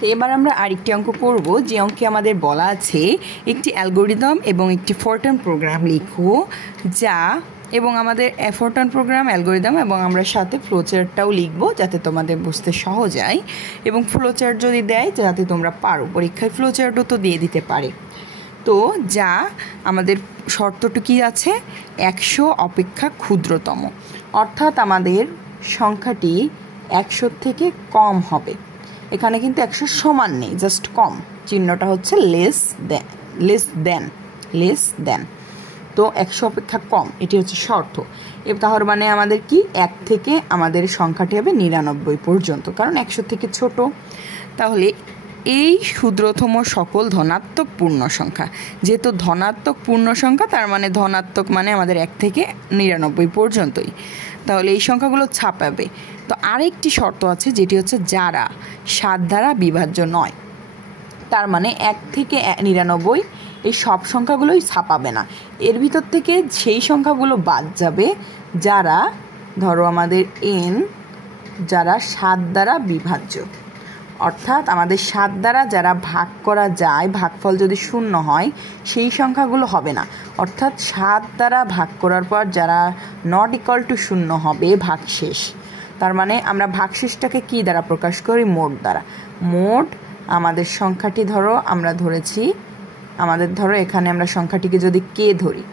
তো এবার আমরা আরেকটি অঙ্ক করব, যে অঙ্কে আমাদের বলা আছে একটি অ্যালগোরিদম এবং একটি ফরট্রান প্রোগ্রাম লিখো যা, এবং আমাদের ফরট্রান প্রোগ্রাম, অ্যালগোরিদম এবং আমরা সাথে ফ্লোচার্টটাও লিখবো যাতে তোমাদের বুঝতে সহজ হয়, এবং ফ্লোচার্ট যদি দেয় যাতে তোমরা পারো, পরীক্ষায় ফ্লোচার্টও তো দিয়ে দিতে পারে। তো যা আমাদের শর্তটি কী আছে, 100 অপেক্ষা ক্ষুদ্রতম, অর্থাৎ আমাদের সংখ্যাটি 100 থেকে কম হবে। এখানে কিন্তু 100 সমান নেই, জাস্ট কম, চিহ্নটা হচ্ছে লেস দেন। তো 100 অপেক্ষা কম, এটি হচ্ছে শর্ত। তাহলে মানে আমাদের কি 1 থেকে আমাদের সংখ্যাটি হবে 99 পর্যন্ত, কারণ 100 থেকে ছোট। তাহলে এই ক্ষুদ্রতম সকল ধনাত্মক পূর্ণ সংখ্যা, যেহেতু ধনাত্মক পূর্ণ সংখ্যা তার মানে ধনাত্মক মানে আমাদের 1 থেকে 99 পর্যন্তই, তাহলে এই সংখ্যাগুলো ছাপাবে। তো আরেকটি শর্ত আছে যেটি হচ্ছে যারা 7 দ্বারা বিভাজ্য নয়, তার মানে 1 থেকে 99 এই সব সংখ্যাগুলোই ছাপাবে না, এর ভিতর থেকে সেই সংখ্যাগুলো বাদ যাবে যারা, ধরো আমাদের n, যারা 7 দ্বারা বিভাজ্য, অর্থাৎ আমাদের 7 দ্বারা যারা ভাগ করা যায়, ভাগফল যদি 0 হয় সেই সংখ্যাগুলো হবে না। অর্থাৎ 7 দ্বারা ভাগ করার পর যারা নট ইকুয়াল টু 0 হবে, ভাগশেষ। তার মানে আমরা ভাগশেষটাকে কি দ্বারা প্রকাশ করি, মোট দ্বারা। মোট আমাদের সংখ্যাটি ধরো আমরা ধরেছি, ধরো এখানে আমরা সংখ্যাটিকে যদি কে ধরি,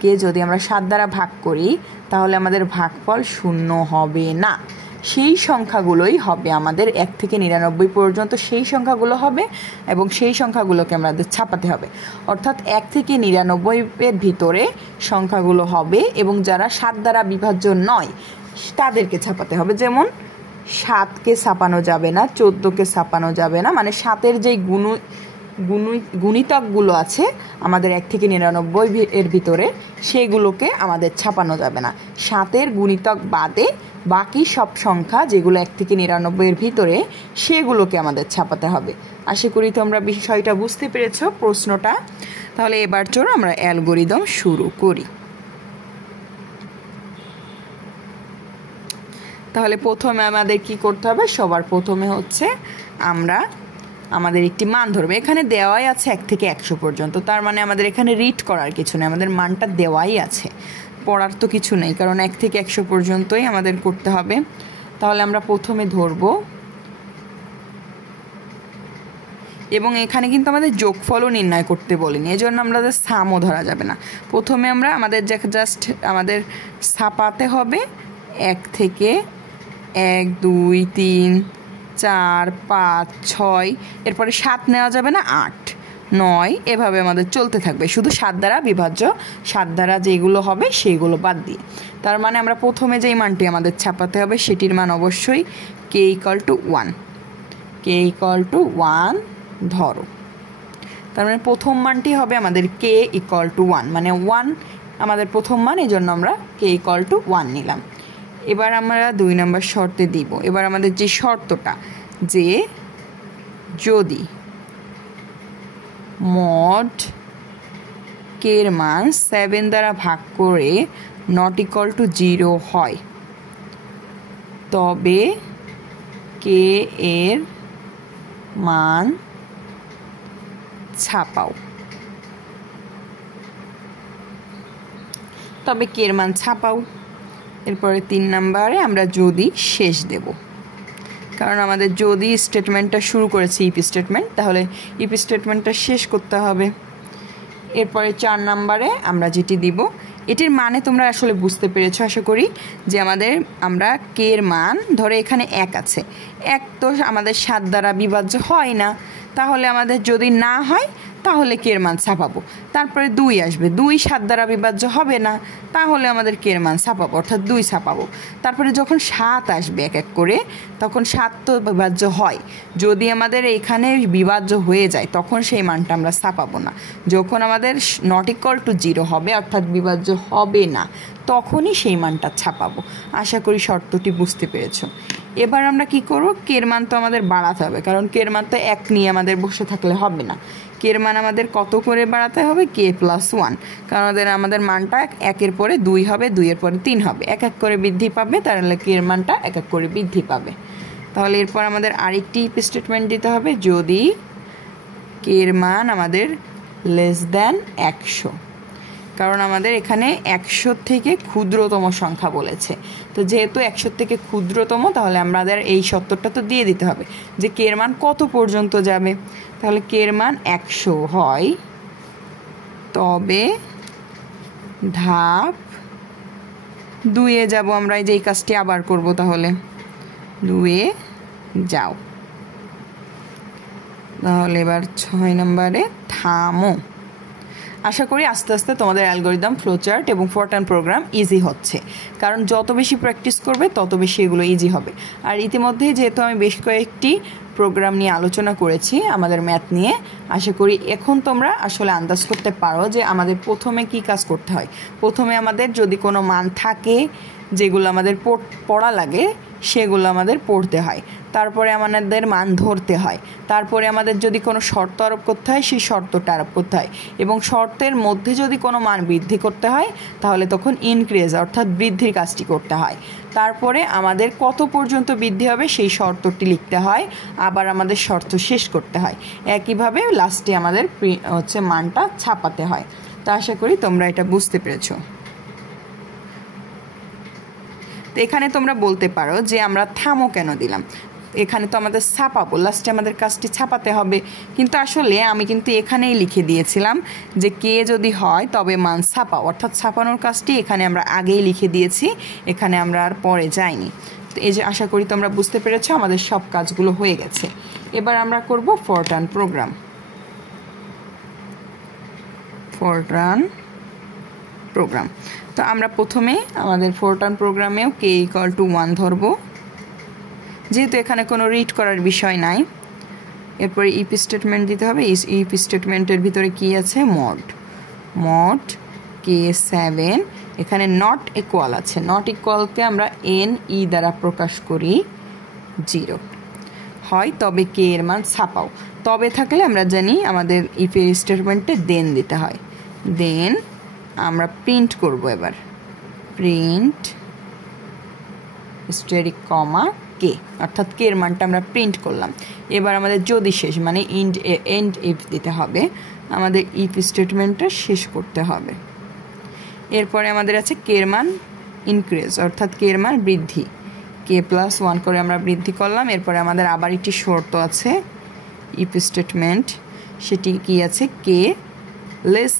কে যদি আমরা 7 দ্বারা ভাগ করি তাহলে আমাদের ভাগফল 0 হবে না, সেই সংখ্যাগুলোই হবে আমাদের 1 থেকে 99 পর্যন্ত, সেই সংখ্যাগুলো হবে এবং সেই সংখ্যাগুলোকে আমাদের ছাপাতে হবে। অর্থাৎ 1 থেকে 99 ভিতরে সংখ্যাগুলো হবে এবং যারা 7 দ্বারা বিভাজ্য নয় তাদেরকে ছাপাতে হবে। যেমন 7কে ছাপানো যাবে না, 14কে ছাপানো যাবে না, মানে 7-এর যেই গুণিতকগুলো আছে আমাদের 1 থেকে 99 এর ভিতরে, সেগুলোকে আমাদের ছাপানো যাবে না। 7-এর গুণিতক বাদে বাকি সব সংখ্যা যেগুলো 1 থেকে 99 এর ভিতরে, সেগুলোকে আমাদের ছাপাতে হবে। আশা করি তোমরা বিষয়টা বুঝতে পেরেছো, প্রশ্নটা। তাহলে এবার চলো আমরা অ্যালগোরিদম শুরু করি। তাহলে প্রথমে আমাদের কি করতে হবে, সবার প্রথমে হচ্ছে আমাদের একটি মান ধরবে। এখানে দেওয়াই আছে 1 থেকে 100 পর্যন্ত, তার মানে আমাদের এখানে রিড করার কিছু নেই, আমাদের মানটা দেওয়াই আছে, পড়ার তো কিছু নেই, কারণ 1 থেকে 100 পর্যন্তই আমাদের করতে হবে। তাহলে আমরা প্রথমে ধরব, এবং এখানে কিন্তু আমাদের যোগফলও নির্ণয় করতে বলিনি, এই জন্য আমাদের সামও ধরা যাবে না। প্রথমে আমাদের জাস্ট আমাদের ছাপাতে হবে 1 থেকে 1, 2, 3, 4, 5, 6, এরপরে 7 নেওয়া যাবে না, 8, 9, এভাবে আমাদের চলতে থাকবে, শুধু 7 দ্বারা বিভাজ্য, 7 দ্বারা যেগুলো হবে সেইগুলো বাদ দিয়ে। তার মানে আমরা প্রথমে যেই মানটি আমাদের ছাপাতে হবে সেটির মান অবশ্যই k = 1 ধরো। তার মানে প্রথম মানটি হবে আমাদের k = 1, মানে 1 আমাদের প্রথম মান, এই জন্য আমরা k = 1 নিলাম। এবার আমরা 2 নম্বর শর্তে দিব। এবার আমাদের যে শর্তটা, যে যদি মড k এর মান 7 দ্বারা ভাগ করে নট ইকুয়াল টু 0 হয়, তবে k এর মান ছাপাও। এরপরে 3 নম্বরে আমরা যদি শেষ দেব, কারণ আমাদের যদি স্টেটমেন্টটা শুরু করেছি ইফ স্টেটমেন্ট, তাহলে ইফ স্টেটমেন্টটা শেষ করতে হবে। এরপরে 4 নম্বরে আমরা যেটি দিব, এটির মানে তোমরা আসলে বুঝতে পেরেছো আশা করি, যে আমরা k এর মান, ধরো এখানে 1 আছে, 1 তো আমাদের 7 দ্বারা বিভাজ্য হয় না, তাহলে আমাদের যদি না হয় তাহলে k এর মান ছাপাবো। তারপরে 2 আসবে, 2 7 দ্বারা বিভাজ্য হবে না, তাহলে আমাদের k এর মান ছাপাবো, অর্থাৎ 2 ছাপাবো। তারপরে যখন 7 আসবে এক এক করে, তখন 7 তো বিভাজ্য হয়, যদি আমাদের এখানে বিভাজ্য হয়ে যায় তখন সেই মানটা আমরা ছাপাবো না। যখন আমাদের নট ইকুয়াল টু 0 হবে, অর্থাৎ বিভাজ্য হবে না, তখনই সেই মানটা ছাপাবো। আশা করি শর্তটি বুঝতে পেরেছো। এবার আমরা কি করব, k এর মান তো আমাদের বাড়াতে হবে, কারণ k এর মান তো 1 নিয়ে আমাদের বসে থাকলে হবে না। k এর মান আমাদের কত করে বাড়াতে হবে, k + 1, কারণ আমাদের মানটা 1-এর পরে 2 হবে, 2-এর পরে 3 হবে, এক এক করে বৃদ্ধি পাবে, তাহলে k এর মানটা এক এক করে বৃদ্ধি পাবে। তাহলে এরপর আমাদের আরেকটি ইফ স্টেটমেন্ট দিতে হবে, যদি কে এর মান আমাদের লেস দ্যান 100, কারণ আমাদের এখানে 100 থেকে ক্ষুদ্রতম সংখ্যা বলেছে। তো যেহেতু 100 থেকে ক্ষুদ্রতম, তাহলে আমাদের এই সত্যটা তো দিয়ে দিতে হবে যে কে এর মান কত পর্যন্ত যাবে। তাহলে কে এর মান 100 হয় তবে ধাপ 2-এ যাব আমরা। এই যে এই কাজটি আবার করব, তাহলে 2-এ যাও। তাহলে এবার 6 নম্বরে থামো। আশা করি আস্তে আস্তে তোমাদের অ্যালগরিদম, ফ্লোচার্ট এবং ফরট্রান প্রোগ্রাম ইজি হচ্ছে, কারণ যত বেশি প্র্যাকটিস করবে তত বেশি এগুলো ইজি হবে। আর ইতিমধ্যে যেহেতু আমি বেশ কয়েকটি প্রোগ্রাম নিয়ে আলোচনা করেছি আমাদের ম্যাথ নিয়ে, আশা করি এখন তোমরা আসলে আন্দাজ করতে পারো যে আমাদের প্রথমে কি কাজ করতে হয়। প্রথমে আমাদের যদি কোনো মান থাকে যেগুলো আমাদের পড়া লাগে, সেগুলো আমাদের পড়তে হয়। তারপরে আমাদের মান ধরতে হয়। তারপরে আমাদের যদি কোনো শর্ত আরোপ করতে হয়, সেই শর্তটা আরোপ করতে হয়। এবং শর্তের মধ্যে যদি কোনো মান বৃদ্ধি করতে হয়, তাহলে তখন ইনক্রিজ অর্থাৎ বৃদ্ধির কাজটি করতে হয়। তারপরে আমাদের কত পর্যন্ত বৃদ্ধি হবে সেই শর্তটি লিখতে হয়, আবার আমাদের শর্ত শেষ করতে হয়। একইভাবে লাস্টে আমাদের মানটা ছাপাতে হয়। তো আশা করি তোমরা এটা বুঝতে পেরেছো। তো এখানে তোমরা বলতে পারো যে আমরা থামো কেন দিলাম, এখানে তো আমাদের ছাপাবো, লাস্টে আমাদের কাজটি ছাপাতে হবে। কিন্তু আসলে আমি কিন্তু এখানেই লিখে দিয়েছিলাম যে কে যদি হয় তবে মান ছাপাও, অর্থাৎ ছাপানোর কাজটি এখানে আমরা আগেই লিখে দিয়েছি, এখানে আমরা আর পরে যাইনি। তো এই যে আশা করি তোমরা বুঝতে পেরেছো, আমাদের সব কাজগুলো হয়ে গেছে। এবার আমরা করব ফরট্রান প্রোগ্রাম। Fortran programme. তো আমরা প্রথমে আমাদের ফরট্রান প্রোগ্রামেও কে ইকুয়াল টু 1 ধরবো, যেহেতু এখানে কোনো রিড করার বিষয় নাই। এরপরে ইফ স্টেটমেন্ট দিতে হবে। ইফ স্টেটমেন্টের ভিতরে কি আছে, মড কে 7, এখানে নট ইকুয়াল আছে। নট ইকুয়ালকে আমরা NE দ্বারা প্রকাশ করি 0 হয় তবে কে এর মান ছাপাও। তবে থাকলে আমরা জানি আমাদের ইফের স্টেটমেন্টে দেন দিতে হয়। দেন আমরা প্রিন্ট করব, এবার প্রিন্ট স্টেরিক কমা কে, অর্থাৎ কে এর মানটা আমরা প্রিন্ট করলাম। এবার আমাদের যদি শেষ মানে এন্ড ইফ দিতে হবে, আমাদের ইফ স্টেটমেন্টটা শেষ করতে হবে। এরপরে আমাদের আছে কে এর মান ইনক্রিজ, অর্থাৎ কে এর মান বৃদ্ধি, কে প্লাস 1 করে আমরা বৃদ্ধি করলাম। এরপরে আমাদের আবার একটি শর্ত আছে ইফ স্টেটমেন্ট, সেটি কি আছে, কে লেস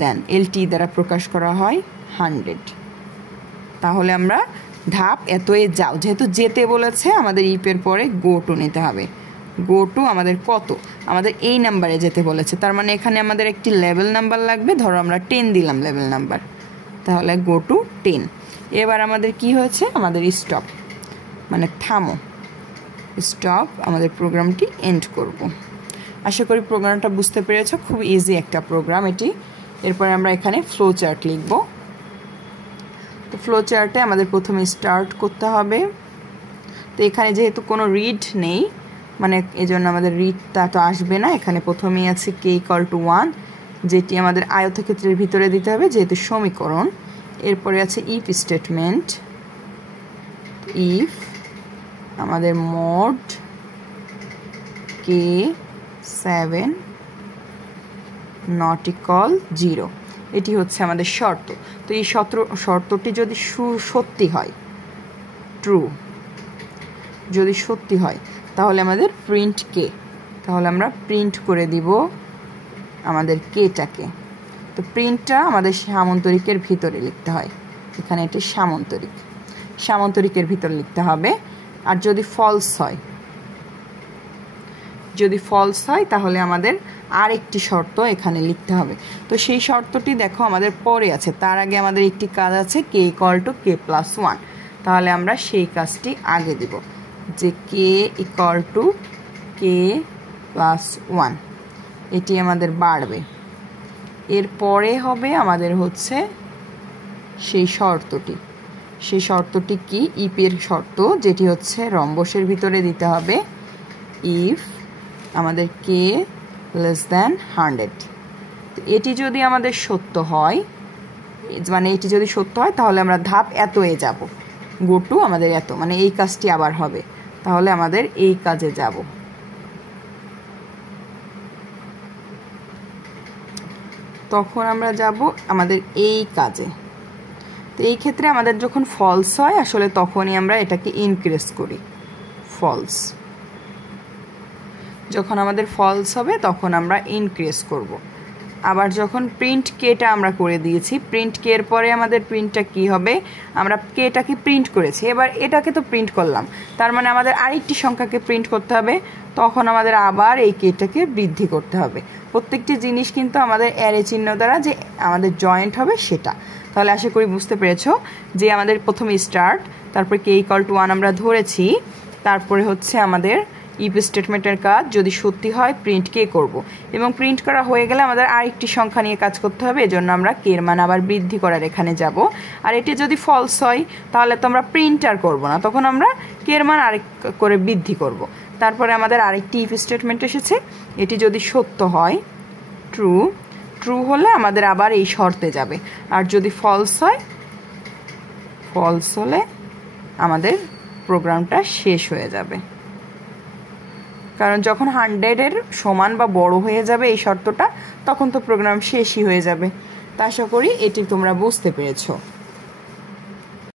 দ্যান LT দ্বারা প্রকাশ করা হয় 100। তাহলে আমরা ধাপ এতয়ে যাও, যেহেতু যেতে বলেছে আমাদের ইফের পরে গো টু নিতে হবে। গো টু আমাদের কত, আমাদের এই নাম্বারে যেতে বলেছে, তার মানে এখানে আমাদের একটি লেভেল নাম্বার লাগবে। ধরো আমরা 10 দিলাম লেভেল নাম্বার, তাহলে গো টু 10। এবার আমাদের কি হয়েছে, আমাদের স্টপ মানে থামো, স্টপ আমাদের প্রোগ্রামটি এন্ড করব। আশা করি প্রোগ্রামটা বুঝতে পেরেছো, খুব ইজি একটা প্রোগ্রাম এটি। এরপরে আমরা এখানে ফ্লো চার্ট লিখব। তো ফ্লো চার্টে আমাদের প্রথমে স্টার্ট করতে হবে। তো এখানে যেহেতু কোনো রিড নেই, মানে এই জন্য আমাদের রিডটা তো আসবে না। এখানে প্রথমেই আছে কে ইকুয়াল টু 1, যেটি আমাদের আয়তক্ষেত্রের ভিতরে দিতে হবে যেহেতু সমীকরণ। এরপরে আছে ইফ স্টেটমেন্ট, ইফ আমাদের মোড কে 7 নট ইকুয়াল 0, এটি হচ্ছে আমাদের শর্ত। তো এই শর্তটি যদি সত্যি হয়, ট্রু যদি সত্যি হয়, তাহলে আমাদের প্রিন্ট কে, তাহলে আমরা প্রিন্ট করে দিব আমাদের কেটাকে। তো প্রিন্টটা আমাদের সামন্তরিকের ভিতরে লিখতে হয়, এখানে এটি সামন্তরিকের ভিতরে লিখতে হবে। আর যদি ফলস হয় তাহলে আমাদের আরেকটি শর্ত এখানে লিখতে হবে। তো সেই শর্তটি দেখো আমাদের পরে আছে, তার আগে আমাদের একটি কাজ আছে K equal to k plus 1। তাহলে আমরা সেই কাজটি আগে দিব, যে K equal to k plus 1, এটি আমাদের বাড়বে। এরপরে হবে আমাদের হচ্ছে সেই শর্তটি কি, ইফের শর্ত, যেটি হচ্ছে রম্বসের ভিতরে দিতে হবে ইফ আমাদের কে লেস দ্যান 100। এটি যদি আমাদের সত্য হয়, মানে এটি যদি সত্য হয়, তাহলে আমরা ধাপ এতয়ে যাব। গো টু আমাদের এত, মানে এই কাজটি আবার হবে। তাহলে আমাদের এই কাজে যাব, তখন আমরা যাব আমাদের এই কাজে। তো এই ক্ষেত্রে আমাদের যখন ফলস হয় আসলে তখনই আমরা এটাকে ইনক্রিজ করি, ফলস। যখন আমাদের ফলস হবে তখন আমরা ইনক্রিজ করব। আবার যখন প্রিন্ট কেটা আমরা করে দিয়েছি, প্রিন্ট কে এর পরে আমাদের প্রিন্টটা কি হবে, আমরা কেটাকে প্রিন্ট করেছি, এবার এটাকে তো প্রিন্ট করলাম, তার মানে আমাদের আরেকটি সংখ্যাকে প্রিন্ট করতে হবে, তখন আমাদের আবার এই কেটাকে বৃদ্ধি করতে হবে। প্রত্যেকটি জিনিস কিন্তু আমাদের অ্যারে চিহ্ন দ্বারা যে আমাদের জয়েন্ট হবে সেটা। তাহলে আশা করি বুঝতে পেরেছ যে আমাদের প্রথমে স্টার্ট, তারপরে কে ইকুয়াল টু 1 আমরা ধরেছি, তারপরে হচ্ছে আমাদের ইফ স্টেটমেন্টের কাজ যদি সত্যি হয় প্রিন্ট কে করব, এবং প্রিন্ট করা হয়ে গেলে আমাদের আরেকটি সংখ্যা নিয়ে কাজ করতে হবে, এজন্য আমরা কের মান আবার বৃদ্ধি করার এখানে যাব। আর এটি যদি ফলস হয় তাহলে তো আমরা প্রিন্ট আর করবো না, তখন আমরা কের মান আরেক করে বৃদ্ধি করব। তারপরে আমাদের আরেকটি ইফ স্টেটমেন্ট এসেছে, এটি যদি সত্য হয় ট্রু, ট্রু হলে আমাদের আবার এই শর্তে যাবে, আর যদি ফলস হয়, ফলস হলে আমাদের প্রোগ্রামটা শেষ হয়ে যাবে। কারণ যখন 100-এর সমান বা বড় হয়ে যাবে এই শর্তটা, তখন তো প্রোগ্রাম শেষই হয়ে যাবে। তা আশা করি এটি তোমরা বুঝতে পেরেছো।